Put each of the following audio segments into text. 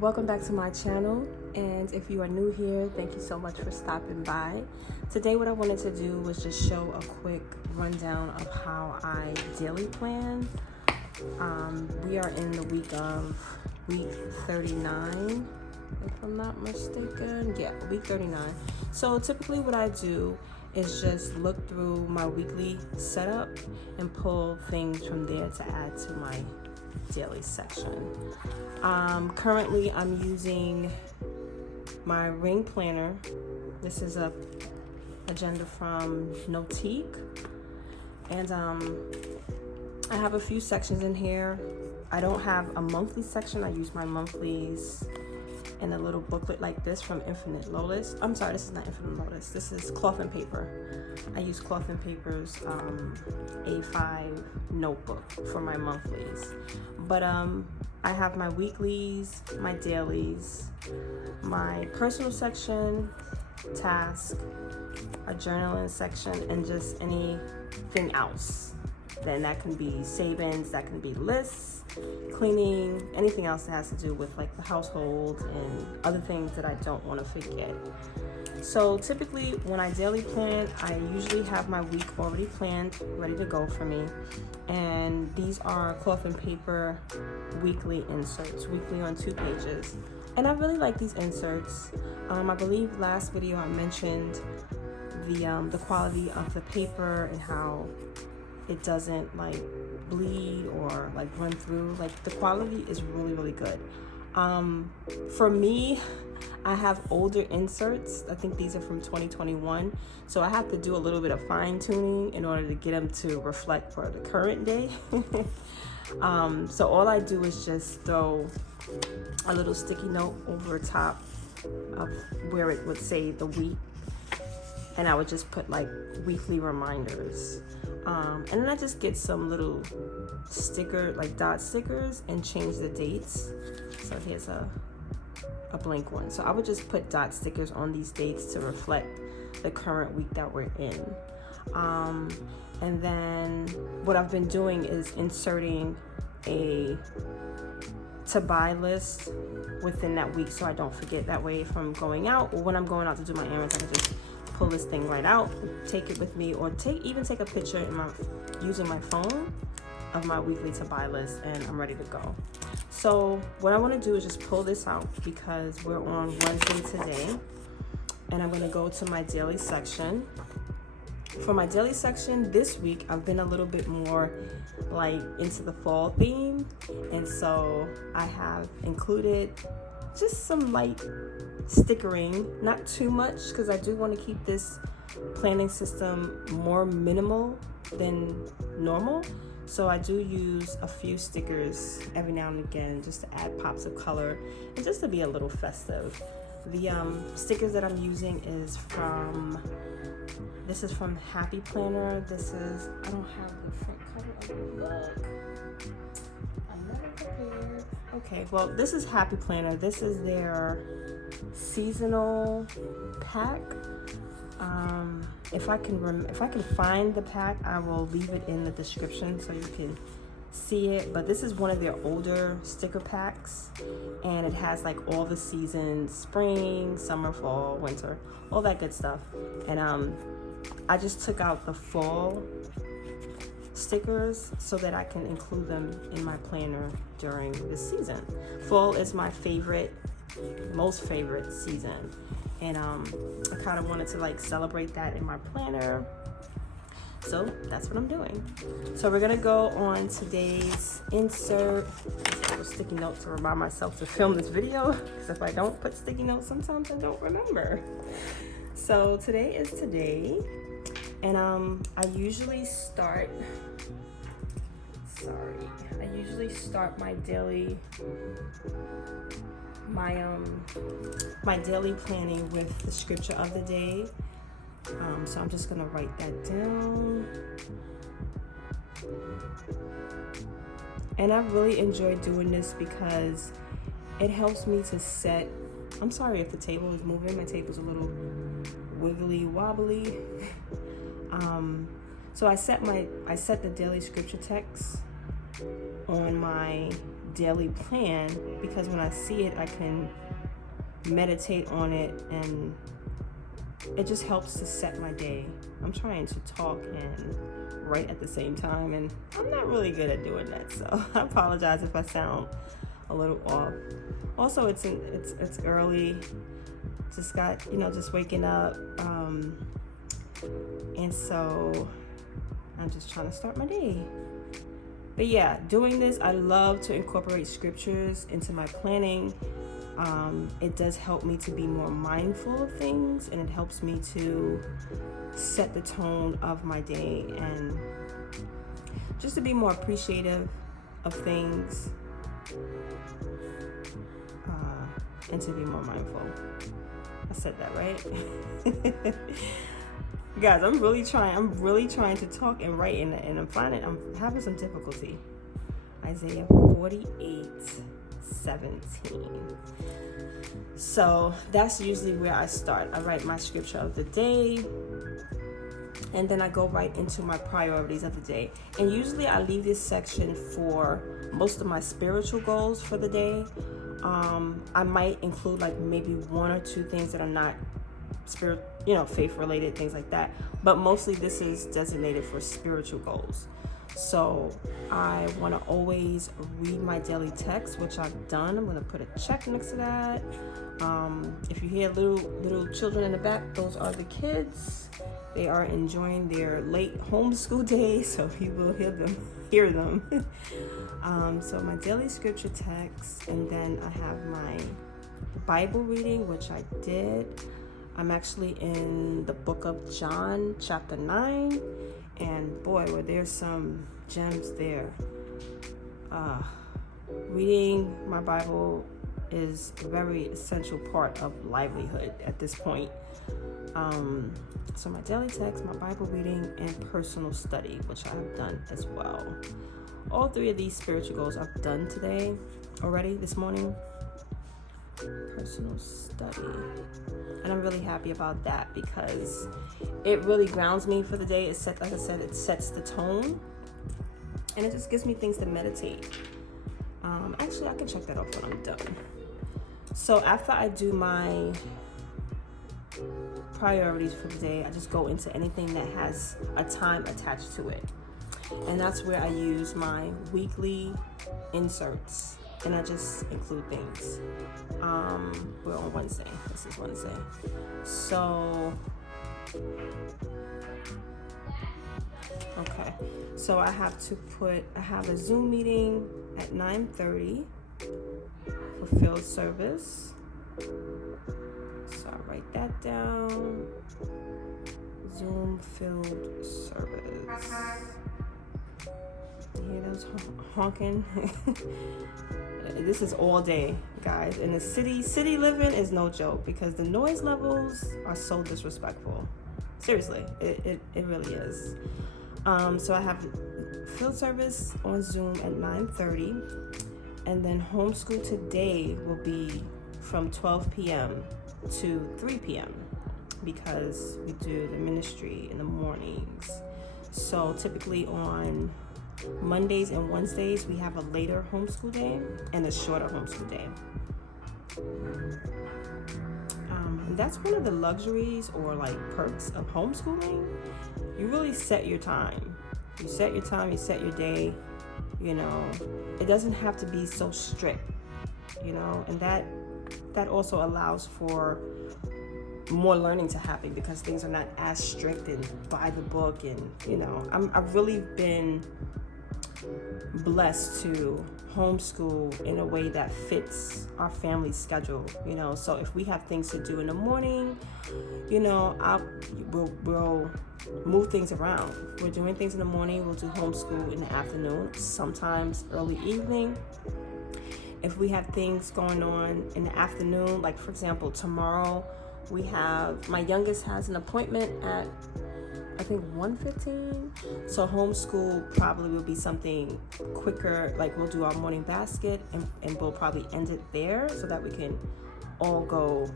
Welcome back to my channel, and if you are new here, thank you so much for stopping by. Today what I wanted to do was just show a quick rundown of how I daily plan. We are in the week 39, if I'm not mistaken. Yeah, week 39. So typically what I do is just look through my weekly setup and pull things from there to add to my daily section. Currently I'm using my ring planner. This is a agenda from Notique, and I have a few sections in here. I don't have a monthly section. I use my monthlies in a little booklet like this from Infinite Lotus. I'm sorry, this is not Infinite Lotus. This is Cloth and Paper. I use Cloth and Paper's A5 notebook for my monthlies. But I have my weeklies, my dailies, my personal section, task, a journaling section, and just anything else. Then that can be savings, that can be lists, cleaning, anything else that has to do with like the household and other things that I don't want to forget. So typically when I daily plan, I usually have my week already planned, ready to go for me. And these are Cloth and Paper weekly inserts, weekly on 2 pages. And I really like these inserts. I believe last video I mentioned the quality of the paper and how it doesn't like bleed or like run through. Like the quality is really good. For me, I have older inserts. I think these are from 2021. So I have to do a little bit of fine tuning in order to get them to reflect for the current day. So all I do is just throw a little sticky note over top of where it would say the week. And I would just put like weekly reminders. And then I just get some little sticker, like dot stickers, and change the dates. So here's a blank one. So I would just put dot stickers on these dates to reflect the current week that we're in. And then what I've been doing is inserting a to buy list within that week so I don't forget. That way if I'm going out or when I'm going out to do my errands, I can just pull this thing right out, take it with me, or even take a picture using my phone of my weekly to buy list, and I'm ready to go. So what I want to do is just pull this out because we're on Wednesday today, and I'm going to go to my daily section. For my daily section this week, I've been a little bit more like into the fall theme, and so I have included just some light stickering, not too much, because I do want to keep this planning system more minimal than normal. So I do use a few stickers every now and again just to add pops of color and just to be a little festive. The stickers that I'm using is from Happy Planner. This is, I don't have the front cover of the book. I'm not prepared. Okay, well, this is Happy Planner. This is their seasonal pack. If I can find the pack, I will leave it in the description so you can see it. But this is one of their older sticker packs, and it has like all the seasons: spring, summer, fall, winter, all that good stuff. And I just took out the fall stickers so that I can include them in my planner during this season. Fall is my most favorite season, and I kind of wanted to like celebrate that in my planner, so that's what I'm doing. So we're gonna go on today's insert. Just a little sticky note to remind myself to film this video, because if I don't put sticky notes, sometimes I don't remember. So today is today, and I usually start my daily my daily planning with the scripture of the day. So I'm just gonna write that down. And I really enjoy doing this because it helps me to set, I'm sorry if the table is moving, my table's a little wiggly wobbly. So I set the daily scripture text on my daily plan, because when I see it, I can meditate on it, and it just helps to set my day. I'm trying to talk and write at the same time, and I'm not really good at doing that, so I apologize if I sound a little off. Also, it's early. Just got, just waking up, and so I'm just trying to start my day. But yeah, doing this, I love to incorporate scriptures into my planning. It does help me to be more mindful of things, and it helps me to set the tone of my day, and just to be more appreciative of things, and to be more mindful. I said that right? Guys, I'm really trying to talk and write, and I'm having some difficulty. Isaiah 48:17. So that's usually where I start. I write my scripture of the day, and then I go right into my priorities of the day. And usually I leave this section for most of my spiritual goals for the day. I might include like maybe one or two things that are not faith related, things like that. But mostly this is designated for spiritual goals. So I want to always read my daily text, which I've done. I'm going to put a check next to that. If you hear little children in the back, those are the kids. They are enjoying their late homeschool day, so you will hear them. So my daily scripture text, and then I have my Bible reading, which I did. I'm actually in the book of John, chapter 9, and boy, were there some gems there. Reading my Bible is a very essential part of livelihood at this point. So my daily text, my Bible reading, and personal study, which I have done as well. All three of these spiritual goals I've done today already this morning. Personal study. And I'm really happy about that because it really grounds me for the day. Like I said, it sets the tone, and it just gives me things to meditate. Actually, I can check that off when I'm done. So after I do my priorities for the day, I just go into anything that has a time attached to it. And that's where I use my weekly inserts, and I just include things. We're on Wednesday. This is Wednesday. So, okay. So I have a Zoom meeting at 9:30 for field service. So I write that down. Zoom field service. You hear those honking? This is all day, guys. In the city living is no joke because the noise levels are so disrespectful. Seriously, it really is. So I have field service on Zoom at 9:30, and then homeschool today will be from 12 p.m. to 3 p.m. because we do the ministry in the mornings. So typically on Mondays and Wednesdays, we have a later homeschool day and a shorter homeschool day. And that's one of the luxuries or like perks of homeschooling. You really set your time. You set your time, you set your day, It doesn't have to be so strict, and that also allows for more learning to happen because things are not as strict and by the book, and I've really been blessed to homeschool in a way that fits our family schedule, so if we have things to do in the morning, we'll move things around. If we're doing things in the morning, we'll do homeschool in the afternoon, sometimes early evening. If we have things going on in the afternoon, like for example tomorrow my youngest has an appointment at I think 1:15. So homeschool probably will be something quicker, like we'll do our morning basket and we'll probably end it there so that we can all go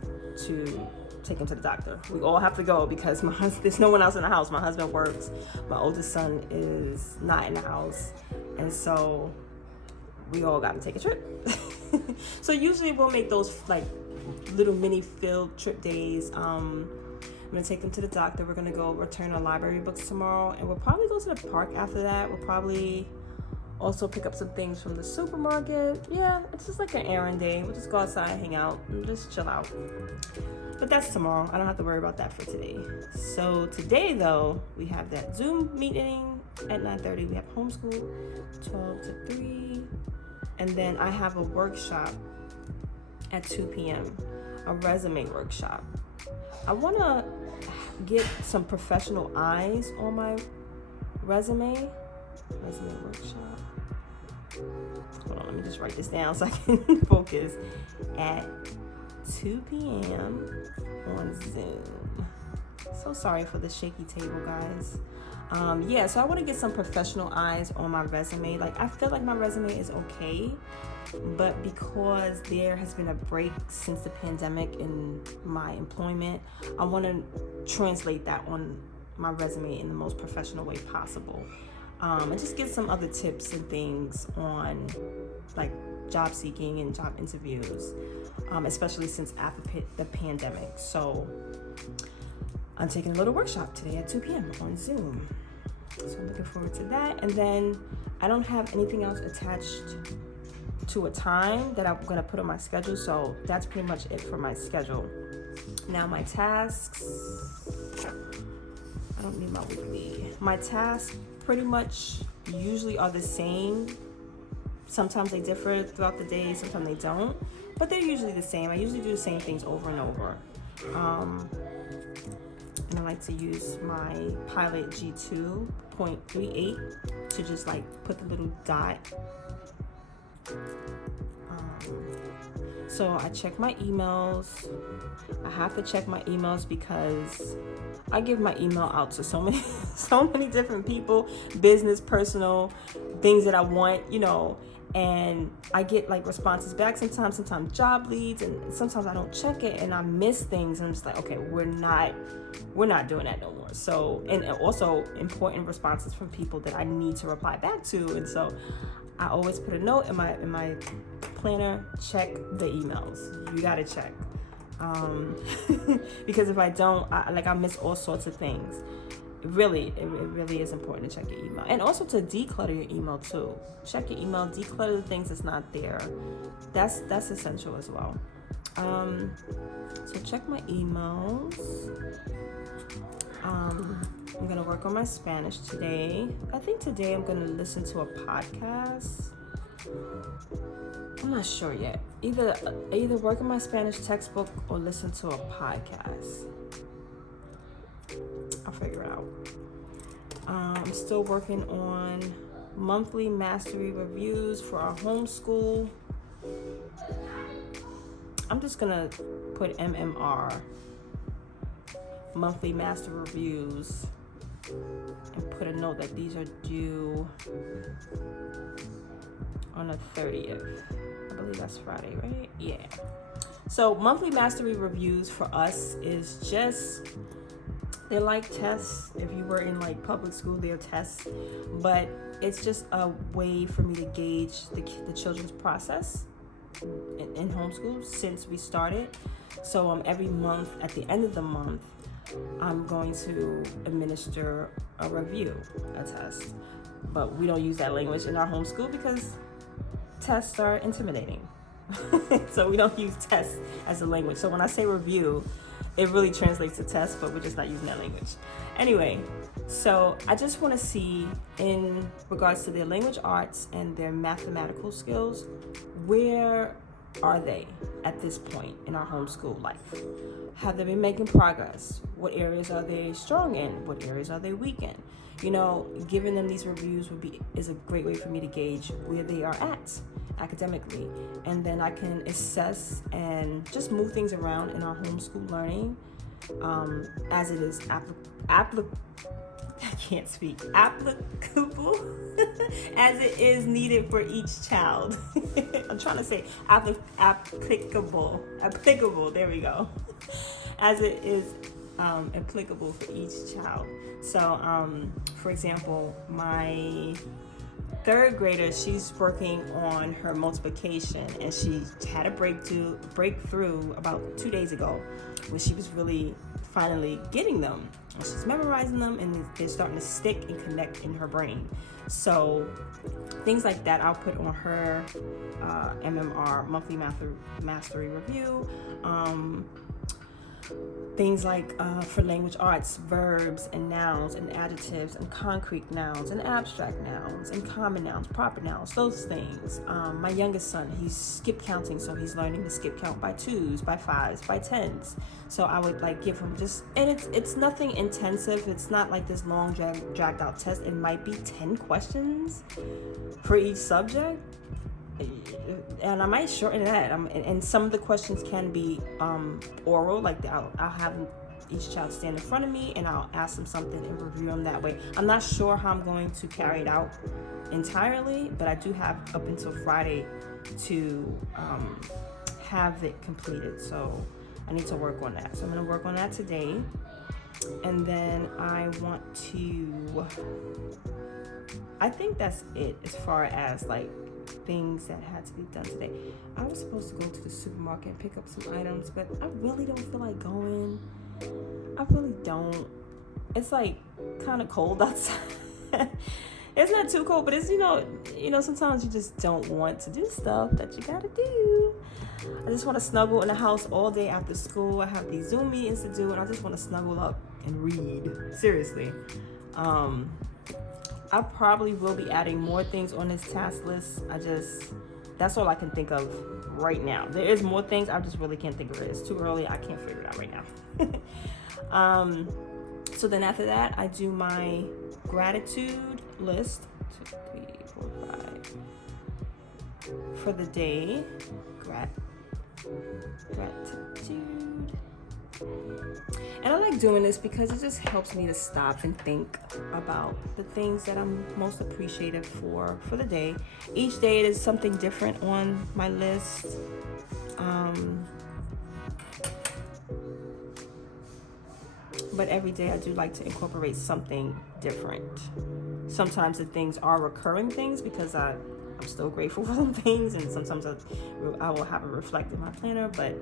to take him to the doctor. We all have to go because there's no one else in the house. My husband works. My oldest son is not in the house. And so we all got to take a trip. So usually we'll make those like little mini field trip days. I'm gonna take them to the doctor. We're gonna go return our library books tomorrow, and we'll probably go to the park after that. We'll probably also pick up some things from the supermarket. Yeah, it's just like an errand day. We'll just go outside, hang out, and just chill out. But that's tomorrow. I don't have to worry about that for today. So today, though, we have that Zoom meeting at 9:30. We have homeschool 12 to 3. And then I have a workshop at 2 p.m., a resume workshop. I want to get some professional eyes on my resume workshop. Hold on, let me just write this down so I can focus. At 2 p.m. on Zoom. So sorry for the shaky table, guys. So I want to get some professional eyes on my resume. Like, I feel like my resume is okay, but because there has been a break since the pandemic in my employment, I want to translate that on my resume in the most professional way possible. And just get some other tips and things on like job seeking and job interviews, especially since after the pandemic. So I'm taking a little workshop today at 2 p.m. on Zoom. So I'm looking forward to that. And then I don't have anything else attached to a time that I'm going to put on my schedule. So that's pretty much it for my schedule. Now my tasks, I don't need my weekly. My tasks pretty much usually are the same. Sometimes they differ throughout the day, sometimes they don't, but they're usually the same. I usually do the same things over and over. And I like to use my Pilot G2.38 to just like put the little dot. So I check my emails. I have to check my emails because I give my email out to so many different people, business, personal, things that I want, and I get like responses back sometimes job leads, and sometimes I don't check it and I miss things, and I'm just like, okay, we're not doing that no more. So, and also important responses from people that I need to reply back to, and so I always put a note in my planner: check the emails. You gotta check, because if I don't, I miss all sorts of things. It really is important to check your email, and also to declutter your email too. Check your email, declutter the things that's not there. That's essential as well. So check my emails. I'm gonna work on my Spanish today. I think today I'm gonna listen to a podcast. I'm not sure yet. Either work on my Spanish textbook or listen to a podcast. I'll figure it out. I'm still working on monthly mastery reviews for our homeschool. I'm just gonna put MMR, monthly master reviews, and put a note that these are due on the 30th. I believe that's Friday, right? Yeah. So monthly mastery reviews for us is just, they're like tests. If you were in like public school, they're tests, but it's just a way for me to gauge the children's process in homeschool since we started. So every month, at the end of the month, I'm going to administer a review, a test. But we don't use that language in our homeschool because tests are intimidating. So we don't use tests as a language. So when I say review, it really translates to test, but we're just not using that language. Anyway, so I just want to see, in regards to their language arts and their mathematical skills, where are they at this point in our homeschool life? Have they been making progress? What areas are they strong in? What areas are they weak in? Giving them these reviews is a great way for me to gauge where they are at academically, and then I can assess and just move things around in our homeschool learning as it is applicable as it is needed for each child. I'm trying to say applicable. There we go. As it is applicable for each child. So, for example, my third grader, she's working on her multiplication, and she had a breakthrough about 2 days ago when she was really finally getting them. And she's memorizing them, and they're starting to stick and connect in her brain. So things like that I'll put on her MMR, monthly mastery review. Things like for language arts, verbs and nouns and adjectives and concrete nouns and abstract nouns and common nouns, proper nouns, those things. My youngest son, he's skip counting, so he's learning to skip count by 2s, by 5s, by 10s. So I would like give him just, and it's nothing intensive. It's not like this long dragged out test. It might be 10 questions for each subject. And I might shorten that. And some of the questions can be oral, like I'll have each child stand in front of me and I'll ask them something and review them that way. I'm not sure how I'm going to carry it out entirely, but I do have up until Friday to have it completed. So I need to work on that. So I'm going to work on that today. And then I think that's it as far as like things that had to be done today. I was supposed to go to the supermarket and pick up some items, but I really don't feel like going. I really don't. It's like kind of cold outside. It's not too cold, but it's you know sometimes you just don't want to do stuff that you gotta do. I just want to snuggle in the house all day after school. I have these Zoom meetings to do, and I just want to snuggle up and read. Seriously. I probably will be adding more things on this task list. That's all I can think of right now. There is more things, I just really can't think of it. It's too early, I can't figure it out right now. So then after that, I do my gratitude list. 2, 3, 4, 5. For the day, gratitude. And I like doing this because it just helps me to stop and think about the things that I'm most appreciative for the day. Each day it is something different on my list. But every day I do like to incorporate something different. Sometimes the things are recurring things because I'm still grateful for some things, and sometimes I will have it reflect in my planner, but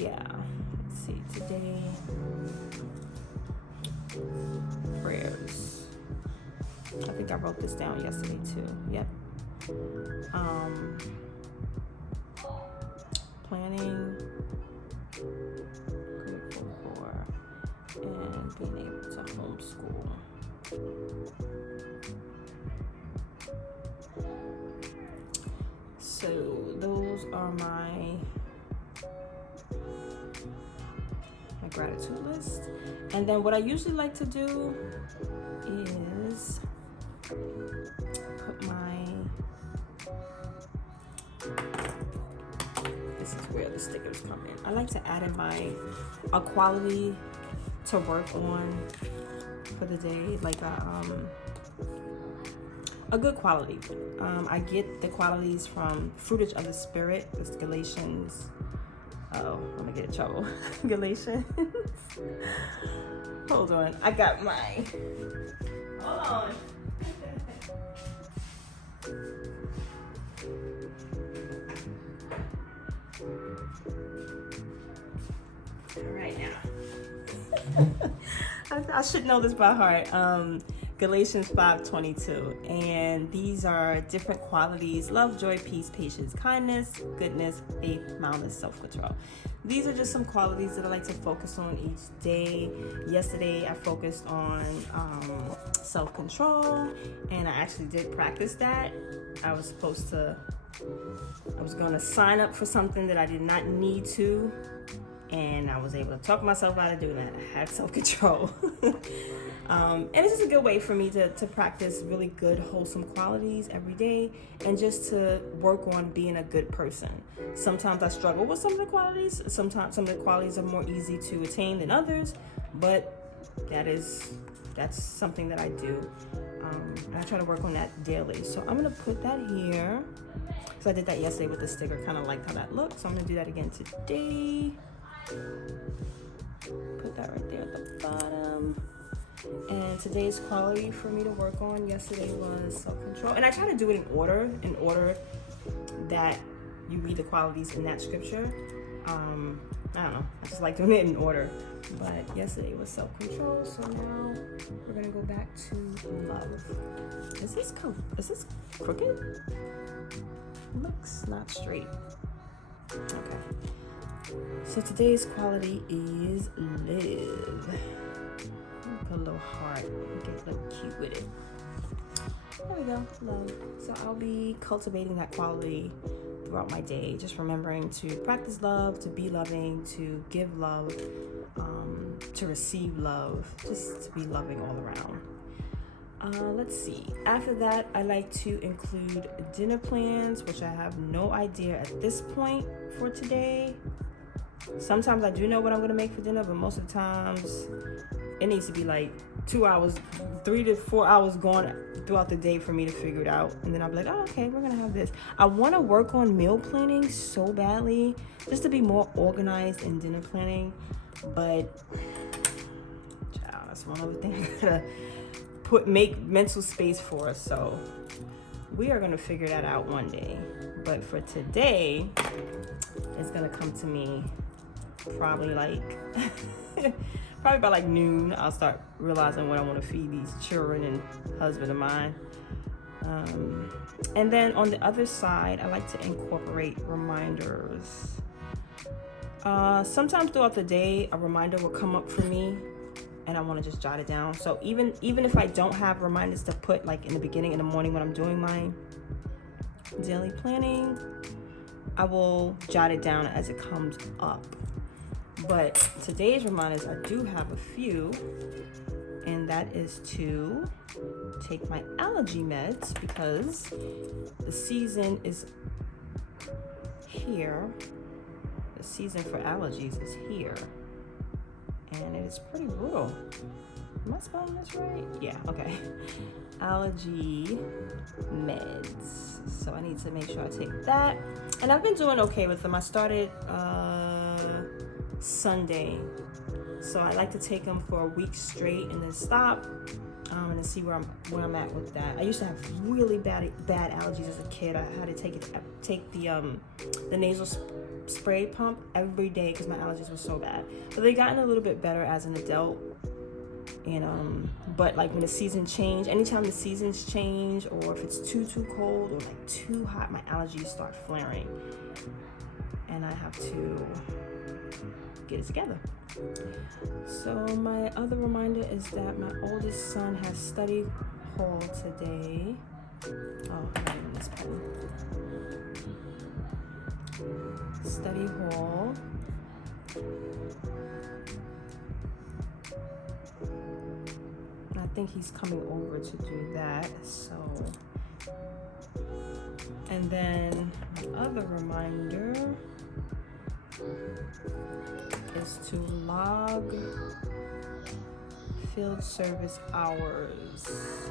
yeah. See, today, prayers. I think I wrote this down yesterday too. Yep. Planning, grateful for, and being able to homeschool. So those are my gratitude list. And then what I usually like to do is put this is where the stickers come in. I like to add in a quality to work on for the day, like a good quality. I get the qualities from Fruitage of the Spirit. It's Galatians. Oh, I'm gonna get in trouble. Galatians. Hold on. I got my. Hold on. All right now. I should know this by heart. Galatians 5:22, and these are different qualities: love, joy, peace, patience, kindness, goodness, faith, mildness, self-control. These are just some qualities that I like to focus on each day. Yesterday I focused on self-control, and I actually did practice that. I was going to sign up for something that I did not need to, and I was able to talk myself out of doing that. I had self-control. And it's just a good way for me to practice really good, wholesome qualities every day, and just to work on being a good person. Sometimes I struggle with some of the qualities. Sometimes some of the qualities are more easy to attain than others, but that's something that I do. And I try to work on that daily. So I'm going to put that here. So I did that yesterday with the sticker, kind of liked how that looked. So I'm going to do that again today. Put that right there at the bottom. And today's quality for me to work on yesterday was self-control. And I try to do it in order that you read the qualities in that scripture. I don't know. I just like doing it in order. But yesterday was self-control, so now we're gonna go back to love. Is this crooked? Looks not straight. Okay. So today's quality is live. Put a little heart, get a little cute with it. There we go, love. So I'll be cultivating that quality throughout my day, just remembering to practice love, to be loving, to give love, to receive love, just to be loving all around. Let's see. After that, I like to include dinner plans, which I have no idea at this point for today. Sometimes I do know what I'm going to make for dinner, but most of the times it needs to be like 2 hours, 3 to 4 hours gone throughout the day for me to figure it out. And then I'll be like, oh, okay, we're going to have this. I want to work on meal planning so badly, just to be more organized in dinner planning. But, child, that's one other thing I gotta make mental space for. So we are going to figure that out one day. But for today, it's going to come to me probably by like noon. I'll start realizing what I want to feed these children and husband of mine. And then on the other side, I like to incorporate reminders. Sometimes throughout the day, a reminder will come up for me and I want to just jot it down. So even if I don't have reminders to put like in the beginning in the morning when I'm doing my daily planning, I will jot it down as it comes up. But today's reminders, I do have a few, and that is to take my allergy meds because the season is here. The season for allergies is here, and it is pretty brutal. Am I spelling this right? Yeah, okay. Allergy meds. So I need to make sure I take that. And I've been doing okay with them. I started Sunday. So I like to take them for a week straight and then stop and then see where I'm at with that. I used to have really bad allergies as a kid. I had to take the nasal spray pump every day because my allergies were so bad. But they've gotten a little bit better as an adult. And but like when the season change, anytime the seasons change, or if it's too cold or like too hot, my allergies start flaring, and I have to get it together. So my other reminder is that my oldest son has study hall today. Oh, I'm not even this pen. Study hall. I think he's coming over to do that. So, and then my other reminder is to log field service hours.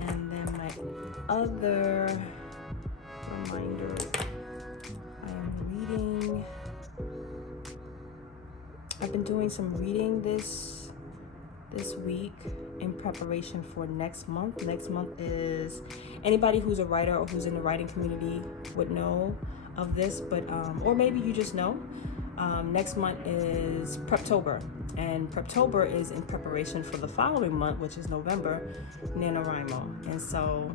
And then my other reminder, I am reading. I've been doing some reading this week in preparation for next month. Next month is, anybody who's a writer or who's in the writing community would know of this, but or maybe you just know. Next month is Preptober, and Preptober is in preparation for the following month, which is November, NaNoWriMo. And so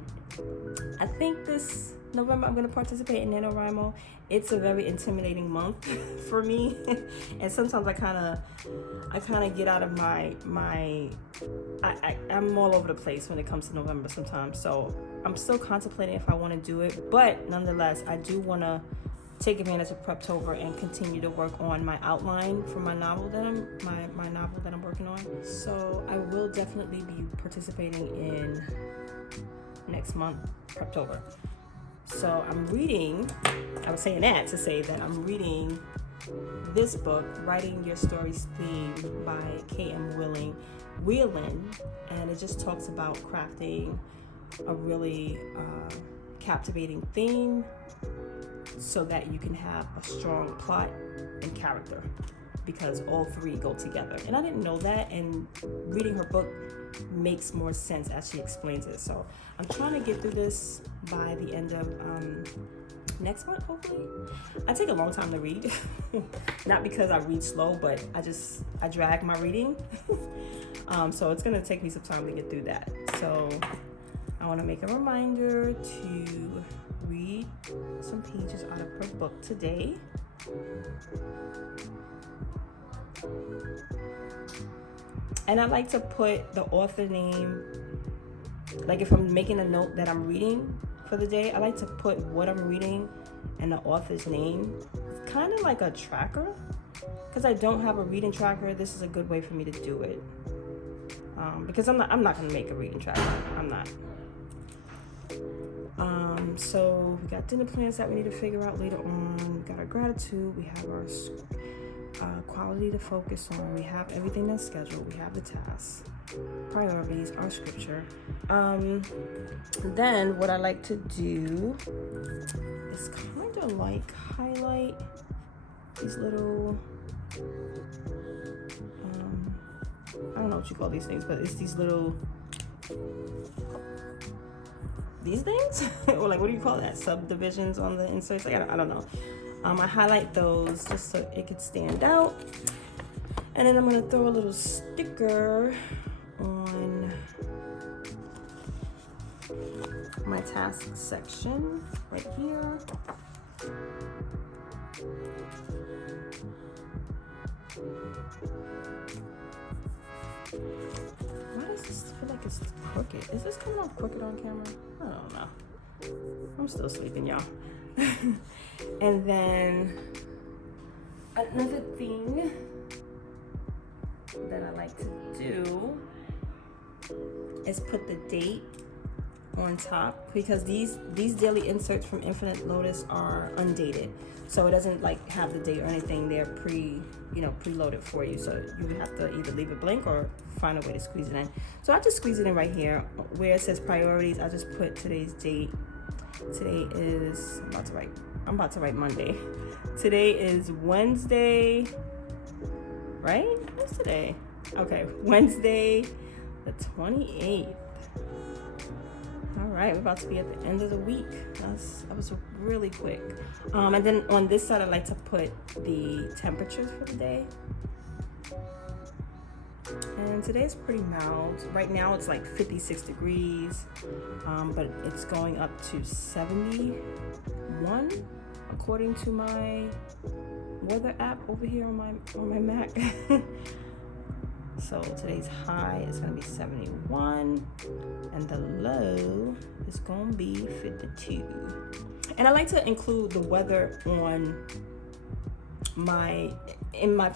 I think this November I'm going to participate in NaNoWriMo. It's a very intimidating month for me, and sometimes I kind of get out of I'm all over the place when it comes to November sometimes. So I'm still contemplating if I want to do it, but nonetheless I do want to take advantage of Preptober and continue to work on my outline for my novel that I'm working on. So I will definitely be participating in next month Preptober. So I'm reading, I was saying that to say that I'm reading this book, Writing Your Story's Theme by K.M. Whelan, and it just talks about crafting a really captivating theme so that you can have a strong plot and character. because all three go together. And I didn't know that, and reading her book makes more sense as she explains it. So I'm trying to get through this by the end of next month, hopefully. I take a long time to read. Not because I read slow, but I drag my reading. So it's gonna take me some time to get through that. So I want to make a reminder to read some pages out of her book today. And I like to put the author name, like if I'm making a note that I'm reading for the day, I like to put what I'm reading and the author's name. It's kind of like a tracker. Because I don't have a reading tracker, this is a good way for me to do it. Because I'm not gonna make a reading tracker. I'm not. So we got dinner plans that we need to figure out later on. We got our gratitude. We have our quality to focus on. We have everything that's scheduled. We have the tasks, priorities, our scripture. Then what I like to do is kind of like highlight these little, I don't know what you call these things, but it's these little, these things? Or like, what do you call that? Subdivisions on the inserts? Like, I don't know. I highlight those just so it could stand out. And then I'm gonna throw a little sticker on my task section right here. Why does this feel like it's crooked? Is this coming off crooked on camera? I don't know. I'm still sleeping, y'all. And then another thing that I like to do is put the date on top, because these daily inserts from Infinite Lotus are undated, so it doesn't like have the date or anything. They're preloaded for you, so you would have to either leave it blank or find a way to squeeze it in. So I just squeeze it in right here where it says priorities. I just put today's date. Today is, I'm about to write Monday. Today is Wednesday, right? What's today? Okay, Wednesday the 28th. All right, we're about to be at the end of the week. That was really quick. And then on this side, I like to put the temperatures for the day. And today's pretty mild. Right now it's like 56 degrees, but it's going up to 71 according to my weather app over here on my Mac. So today's high is gonna be 71, and the low is gonna be 52. And I like to include the weather in my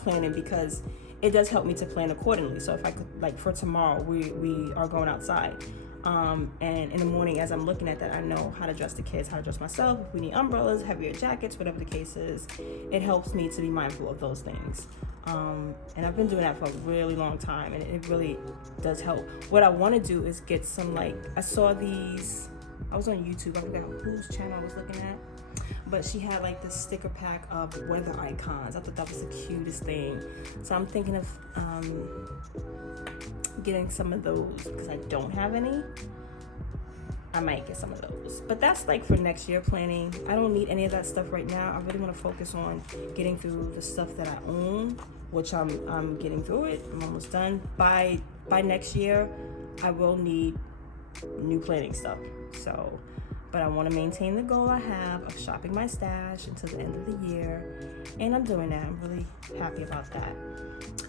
planning, because it does help me to plan accordingly. So if I could, like for tomorrow, we are going outside. And in the morning, as I'm looking at that, I know how to dress the kids, how to dress myself. If we need umbrellas, heavier jackets, whatever the case is, it helps me to be mindful of those things. And I've been doing that for a really long time, and it really does help. What I want to do is get some, like, I saw these, I was on YouTube, I forgot whose channel I was looking at, but she had like this sticker pack of weather icons. I thought that was the cutest thing. So I'm thinking of getting some of those, because I don't have any. I might get some of those, but that's like for next year planning. I don't need any of that stuff right now. I really want to focus on getting through the stuff that I own, which I'm getting through it. I'm almost done. By next year, I will need new planning stuff. So, but I want to maintain the goal I have of shopping my stash until the end of the year, and I'm doing that. I'm really happy about that.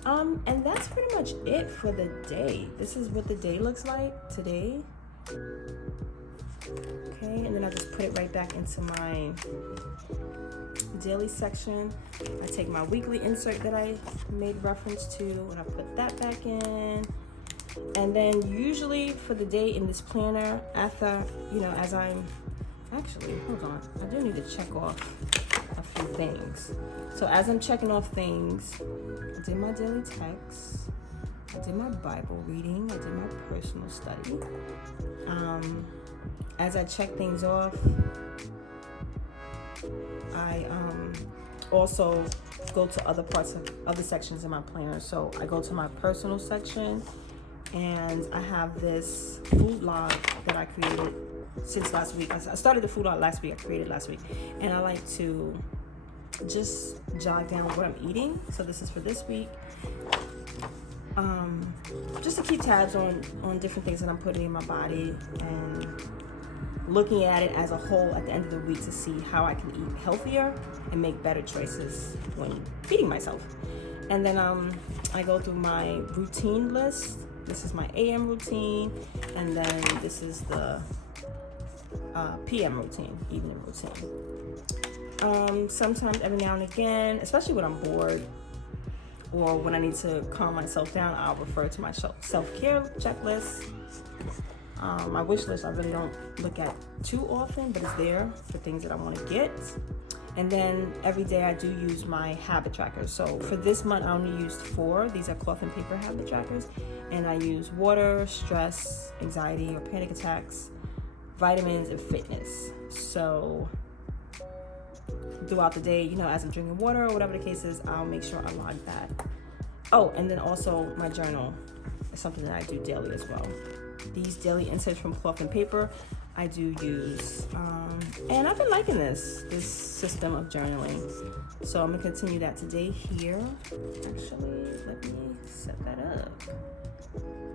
And that's pretty much it for the day. This is what the day looks like today. Okay, and then I just put it right back into my daily section. I take my weekly insert that I made reference to, and I put that back in. And then usually for the day in this planner, after, as I'm, actually, hold on, I do need to check off a few things. So as I'm checking off things, I did my daily text, I did my Bible reading, I did my personal study. As I check things off, I also go to other parts of other sections in my planner. So I go to my personal section, and I have this food log that I created since last week. I started the food log last week. I created last week, and I like to just jot down what I'm eating. So this is for this week. Just to keep tabs on different things that I'm putting in my body, and looking at it as a whole at the end of the week to see how I can eat healthier and make better choices when feeding myself. And then I go through my routine list. This is my AM routine, and then this is the PM routine, evening routine. Sometimes every now and again, especially when I'm bored or when I need to calm myself down, I'll refer to my self-care checklist. My wish list I really don't look at too often, but it's there for things that I want to get. And then every day I do use my habit trackers. So for this month I only used 4. These are cloth and paper habit trackers, and I use water, stress, anxiety or panic attacks, vitamins, and fitness. So throughout the day, you know, as I'm drinking water or whatever the case is, I'll make sure I log that. Oh, and then also my journal is something that I do daily as well. These daily insights from cloth and paper I do use, and I've been liking this system of journaling, so I'm gonna continue that today here. Actually, let me set that up.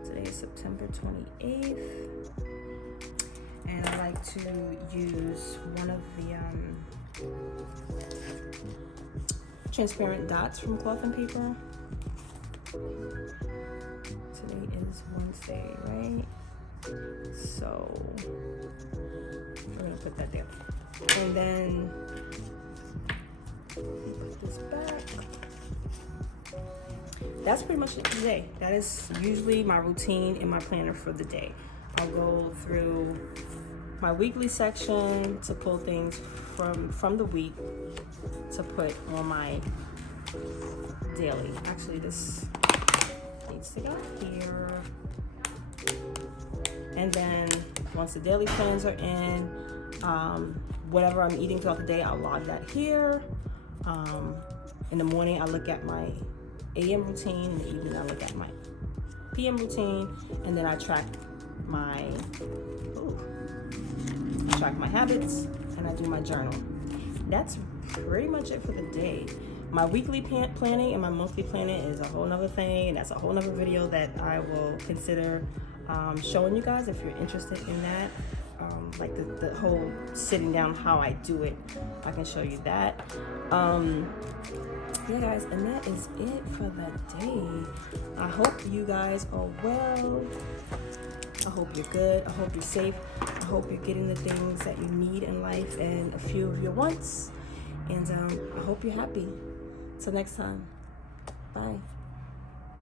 Today is September 28th, and I like to use one of the transparent dots from cloth and paper. Today is Wednesday, right? So we're gonna put that there, and then put this back. That's pretty much it for today. That is usually my routine in my planner for the day. I'll go through my weekly section to pull things from the week to put on my daily. Actually, this needs to go here. And then once the daily plans are in, whatever I'm eating throughout the day, I'll log that here. In the morning, I look at my AM routine. In the evening, I look at my PM routine. And then I track my habits, and I do my journal. That's pretty much it for the day. My weekly planning and my monthly planning is a whole nother thing, and that's a whole nother video that I will consider showing you guys if you're interested in that. Like the whole sitting down, how I do it, I can show you that. Yeah guys, and that is it for the day. I hope you guys are well. I hope you're good. I hope you're safe. I hope you're getting the things that you need in life and a few of your wants. And I hope you're happy. Till next time. Bye.